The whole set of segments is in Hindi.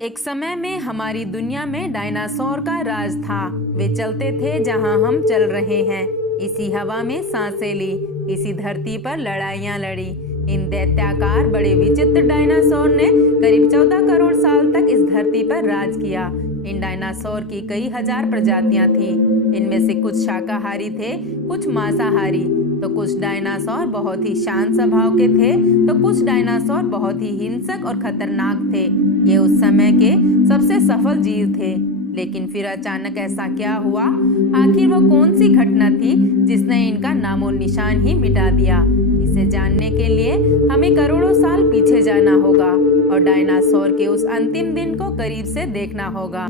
एक समय में हमारी दुनिया में डायनासोर का राज था। वे चलते थे जहां हम चल रहे हैं, इसी हवा में सांसें ली, इसी धरती पर लड़ाइयां लड़ी। इन दैत्याकार बड़े विचित्र डायनासोर ने करीब 14 करोड़ साल तक इस धरती पर राज किया। इन डायनासोर की कई हजार प्रजातियां थीं। इनमें से कुछ शाकाहारी थे, कुछ मांसाहारी। तो कुछ डायनासोर बहुत ही शांत स्वभाव के थे, तो कुछ डायनासोर बहुत ही हिंसक और खतरनाक थे। ये उस समय के सबसे सफल जीव थे। लेकिन फिर अचानक ऐसा क्या हुआ? आखिर वो कौन सी घटना थी जिसने इनका नामो निशान ही मिटा दिया? इसे जानने के लिए हमें करोड़ों साल पीछे जाना होगा और डायनासोर के उस अंतिम दिन को करीब से देखना होगा।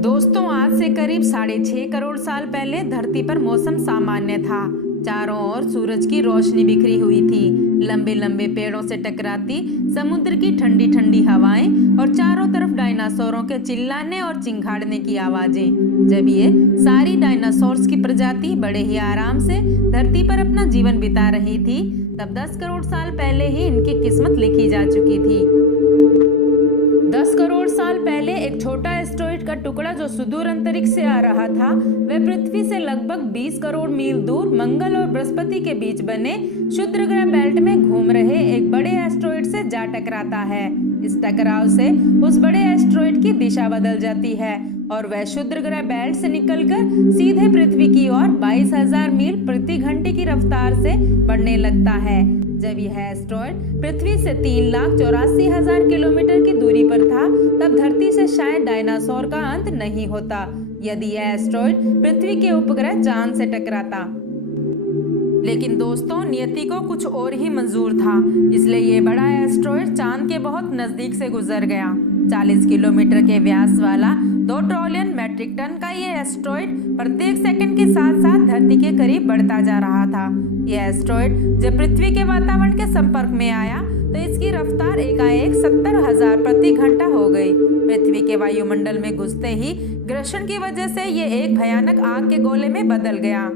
दोस्तों, आज से करीब 6.5 करोड़ साल पहले धरती पर मौसम सामान्य था। चारों ओर सूरज की रोशनी बिखरी हुई थी। लंबे लंबे पेड़ों से टकराती समुद्र की ठंडी ठंडी हवाएं और चारों तरफ डायनासोरों के चिल्लाने और चिंघाड़ने की आवाजें। जब ये सारी डायनासोर्स की प्रजाति बड़े ही आराम से धरती पर अपना जीवन बिता रही थी, तब 10 करोड़ साल पहले ही इनकी किस्मत लिखी जा चुकी थी। 10 करोड़ साल पहले एक छोटा एस्टेरॉयड का टुकड़ा जो सुदूर अंतरिक्ष से आ रहा था, वह पृथ्वी से लगभग 20 करोड़ मील दूर मंगल और बृहस्पति के बीच बने क्षुद्र ग्रह बेल्ट में घूम रहे एक बड़े एस्टेरॉयड से जा टकराता है। इस टकराव से उस बड़े एस्टेरॉयड की दिशा बदल जाती है और वह क्षुद्र ग्रह बेल्ट से निकलकर सीधे पृथ्वी की ओर 22,000 मील प्रति घंटे की रफ्तार से बढ़ने लगता है। जब यह एस्टेरॉयड पृथ्वी से 3,84,000 किलोमीटर की दूरी पर था, तब धरती से शायद डायनासोर का अंत नहीं होता यदि यह एस्टेरॉयड पृथ्वी के उपग्रह चांद से टकराता। लेकिन दोस्तों, नियति को कुछ और ही मंजूर था, इसलिए ये बड़ा एस्टेरॉयड चांद के बहुत नजदीक से गुजर गया। 40 किलोमीटर के व्यास वाला 2 ट्रिलियन मैट्रिक टन का ये एस्टेरॉयड प्रत्येक सेकंड के साथ साथ धरती के करीब बढ़ता जा रहा था। यह एस्टेरॉयड जब पृथ्वी के वातावरण के संपर्क में आया तो इसकी रफ्तार एकाएक 70,000 प्रति घंटा हो गई। पृथ्वी के वायुमंडल में घुसते ही घर्षण की वजह से ये एक भयानक आग के गोले में बदल गया।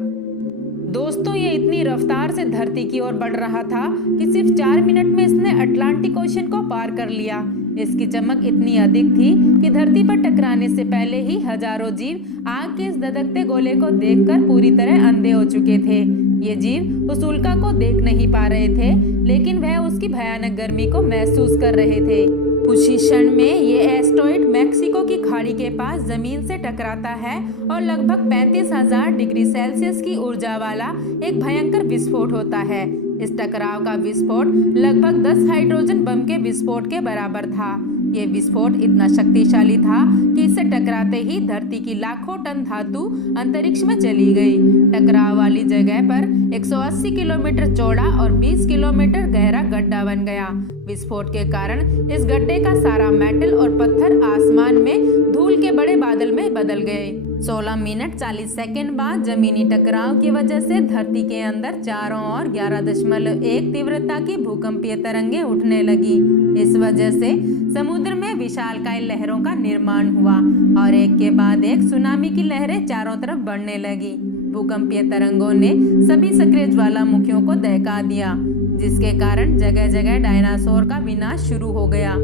दोस्तों, ये इतनी रफ्तार से धरती की ओर बढ़ रहा था कि सिर्फ 4 मिनट में इसने अटलांटिक ओशन को पार कर लिया। इसकी चमक इतनी अधिक थी कि धरती पर टकराने से पहले ही हजारों जीव आग के इस धधकते गोले को देखकर पूरी तरह अंधे हो चुके थे। ये जीव उस उल्का को देख नहीं पा रहे थे, लेकिन वह उसकी भयानक गर्मी को महसूस कर रहे थे। कुछ ही क्षण में ये एस्टेरॉयड मैक्सिको की खाड़ी के पास जमीन से टकराता है और लगभग 35,000 डिग्री सेल्सियस की ऊर्जा वाला एक भयंकर विस्फोट होता है। इस टकराव का विस्फोट लगभग 10 हाइड्रोजन बम के विस्फोट के बराबर था। ये विस्फोट इतना शक्तिशाली था कि इससे टकराते ही धरती की लाखों टन धातु अंतरिक्ष में चली गई। टकराव वाली जगह पर 180 किलोमीटर चौड़ा और 20 किलोमीटर गहरा गड्ढा बन गया। विस्फोट के कारण इस गड्ढे का सारा मेटल और पत्थर आसमान में धूल के बड़े बादल में बदल गए। 16 मिनट 40 सेकंड बाद जमीनी टकराव की वजह से धरती के अंदर चारों ओर 11.1 तीव्रता की भूकंपीय तरंगें उठने लगी। इस वजह से समुद्र में विशालकाय लहरों का निर्माण हुआ और एक के बाद एक सुनामी की लहरें चारों तरफ बढ़ने लगी। भूकंपीय तरंगों ने सभी सक्रिय ज्वालामुखियों को दहका दिया, जिसके कारण जगह जगह डायनासोर का विनाश शुरू हो गया।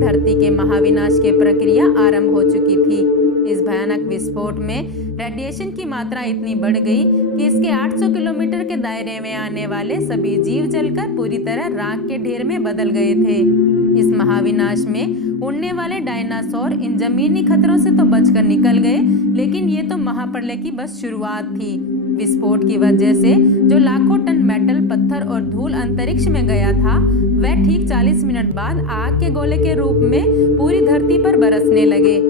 धरती के महाविनाश की प्रक्रिया आरंभ हो चुकी थी। इस भयानक विस्फोट में रेडिएशन की मात्रा इतनी बढ़ गई कि इसके 800 किलोमीटर के दायरे में आने वाले सभी जीव जलकर पूरी तरह राख के ढेर में बदल गए थे। इस महाविनाश में उड़ने वाले डायनासोर इन जमीनी खतरों से तो बचकर निकल गए, लेकिन ये तो महाप्रलय की बस शुरुआत थी। विस्फोट की वजह से जो लाखों टन मेटल, पत्थर और धूल अंतरिक्ष में गया था, वह ठीक 40 मिनट बाद आग के गोले के रूप में पूरी धरती पर बरसने लगे।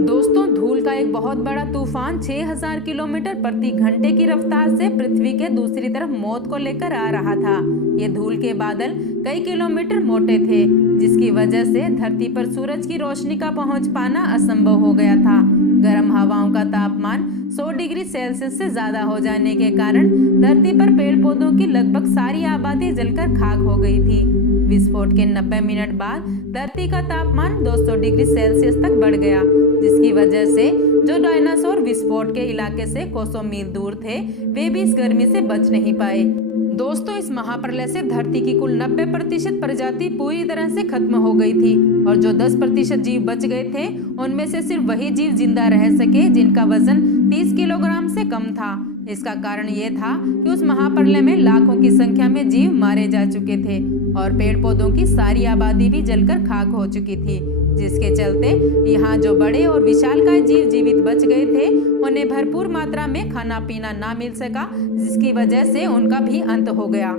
दोस्तों, धूल का एक बहुत बड़ा तूफान 6,000 किलोमीटर प्रति घंटे की रफ्तार से पृथ्वी के दूसरी तरफ मौत को लेकर आ रहा था। ये धूल के बादल कई किलोमीटर मोटे थे, जिसकी वजह से धरती पर सूरज की रोशनी का पहुंच पाना असंभव हो गया था। गर्म हवाओं का तापमान 100 डिग्री सेल्सियस से ज्यादा हो जाने के कारण धरती पर पेड़ पौधों की लगभग सारी आबादी जलकर खाक हो गई थी। विस्फोट के 90 मिनट बाद धरती का तापमान 200 डिग्री सेल्सियस तक बढ़ गया, जिसकी वजह से जो डायनासोर विस्फोट के इलाके से कोसों मील दूर थे, वे भी इस गर्मी से बच नहीं पाए। दोस्तों, इस महाप्रलय से धरती की कुल 90% प्रजाति पूरी तरह से खत्म हो गई थी और जो 10% जीव बच गए थे उनमें से सिर्फ वही जीव जिंदा रह सके जिनका वजन 30 किलोग्राम से कम था। इसका कारण ये था कि उस महाप्रलय में लाखों की संख्या में जीव मारे जा चुके थे और पेड़ पौधों की सारी आबादी भी जलकर खाक हो चुकी थी, जिसके चलते यहाँ जो बड़े और विशालकाय जीव जीवित बच गए थे उन्हें भरपूर मात्रा में खाना पीना ना मिल सका, जिसकी वजह से उनका भी अंत हो गया।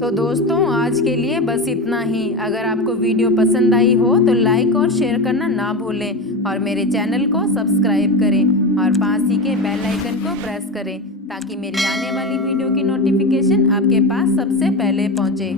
तो दोस्तों, आज के लिए बस इतना ही। अगर आपको वीडियो पसंद आई हो तो लाइक और शेयर करना ना भूलें और मेरे चैनल को सब्सक्राइब करें और पास ही के बेल आइकन को प्रेस करें ताकि मेरी आने वाली वीडियो की नोटिफिकेशन आपके पास सबसे पहले पहुंचे।